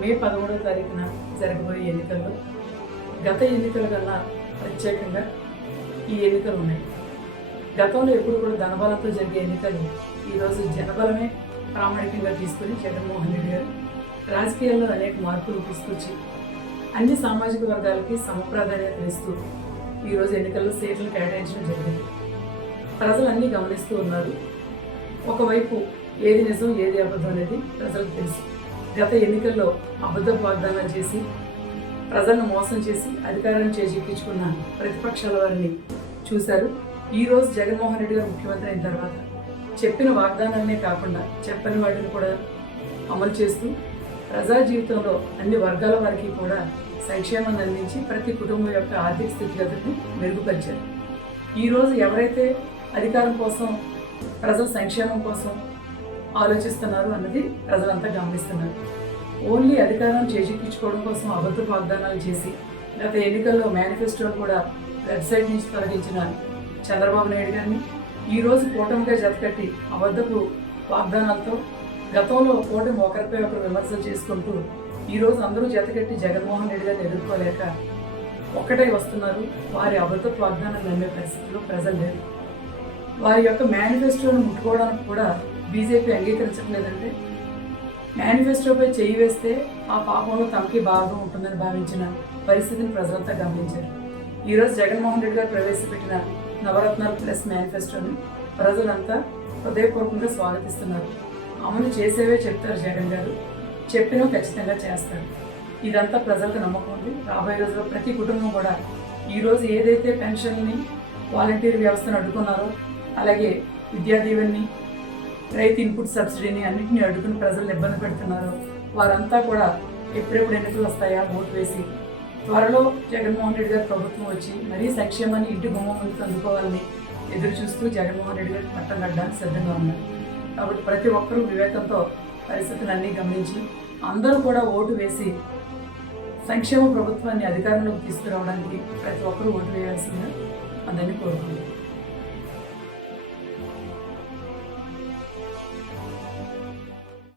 మే పదమూడో తారీఖున జరగబోయే ఎన్నికల్లో గత ఎన్నికల కన్నా ప్రత్యేకంగా ఈ ఎన్నికలు ఉన్నాయి. గతంలో ఎప్పుడు కూడా ధనబలంతో జరిగే ఎన్నికలు ఈరోజు జనబలమే ప్రామాణికంగా తీసుకుని జగన్మోహన్ రెడ్డి గారు రాజకీయాల్లో అనేక మార్పులు తీసుకొచ్చి అన్ని సామాజిక వర్గాలకి సమప్రాధాన్యతనిస్తూ ఈరోజు ఎన్నికల్లో సీట్లు కేటాయించడం జరిగింది. ప్రజలు అన్నీ గమనిస్తూ ఉన్నారు. ఒకవైపు ఏది నిజం ఏది అబద్ధం అనేది ప్రజలకు తెలుసు. గత ఎన్నికల్లో అబద్ధ వాగ్దానాలు చేసి ప్రజలను మోసం చేసి అధికారాన్ని చేజిక్కించుకున్న ప్రతిపక్షాల వారిని చూశారు. ఈ రోజు జగన్మోహన్ రెడ్డి గారు ముఖ్యమంత్రి అయిన తర్వాత చెప్పిన వాగ్దానాలనే కాకుండా చెప్పని వాటిని కూడా అమలు చేస్తూ ప్రజా జీవితంలో అన్ని వర్గాల వారికి కూడా సంక్షేమాన్ని అందించి ప్రతి కుటుంబం యొక్క ఆర్థిక స్థితిగతుల్ని మెరుగుపరిచారు. ఈరోజు ఎవరైతే అధికారం కోసం ప్రజల సంక్షేమం కోసం ఆలోచిస్తున్నారు అన్నది ప్రజలంతా గమనిస్తున్నారు. ఓన్లీ అధికారం చేజిక్కించుకోవడం కోసం అబద్ధ వాగ్దానాలు చేసి గత ఎన్నికల్లో మేనిఫెస్టోను కూడా వెబ్సైట్ నుంచి తొలగించిన చంద్రబాబు నాయుడు గారిని ఈరోజు కూటమిగా జతకట్టి అబద్ధపు వాగ్దానాలతో గతంలో కూటమి ఒకరిపై ఒకరు విమర్శలు చేసుకుంటూ ఈ రోజు అందరూ జతకట్టి జగన్మోహన్ రెడ్డి గారిని ఎదుర్కోలేక ఒక్కటై వస్తున్నారు. వారి అబద్ధపు వాగ్దానాలు నమ్మే పరిస్థితిలో ప్రజలు లేరు. వారి యొక్క మేనిఫెస్టోను ముట్టుకోవడానికి కూడా బీజేపీ అంగీకరించట్లేదంటే మేనిఫెస్టోపై చేయి వేస్తే ఆ పాపంలో తమకి భాగం ఉంటుందని భావించిన పరిస్థితిని ప్రజలంతా గమనించారు. ఈరోజు జగన్మోహన్ రెడ్డి గారు ప్రవేశపెట్టిన నవరత్నాలు ప్లస్ మేనిఫెస్టోని ప్రజలంతా హృదయపూర్వకంగా స్వాగతిస్తున్నారు. అమలు చేసేవే చెప్తారు జగన్ గారు. చెప్పినా ఖచ్చితంగా చేస్తారు. ఇదంతా ప్రజలకు నమ్మకం ఉంది. రాబోయే రోజుల్లో ప్రతి కుటుంబం కూడా ఈరోజు ఏదైతే పెన్షన్ని వాలంటీర్ వ్యవస్థను అడ్డుకున్నారో అలాగే విద్యా దీవెన్ని రైతు ఇన్పుట్ సబ్సిడీని అన్నింటినీ అడుగుని ప్రజలను ఇబ్బంది పెడుతున్నారు. వారంతా కూడా ఎప్పుడెప్పుడు ఎన్నికలు వస్తాయా ఓటు వేసి. త్వరలో జగన్మోహన్ రెడ్డి గారి ప్రభుత్వం వచ్చి మరీ సంక్షేమాన్ని ఇంటి గుమ్మం ముందుకు అందుకోవాలని ఎదురు చూస్తూ జగన్మోహన్ రెడ్డి గారి పట్టం కట్టడానికి సిద్ధంగా ఉన్నారు. కాబట్టి ప్రతి ఒక్కరూ వివేకంతో పరిస్థితులన్నీ గమనించి అందరూ కూడా ఓటు వేసి సంక్షేమ ప్రభుత్వాన్ని అధికారంలోకి తీసుకురావడానికి ప్రతి ఒక్కరూ ఓటు వేయాల్సిందిగా అందరినీ కోరుకుంటున్నాను.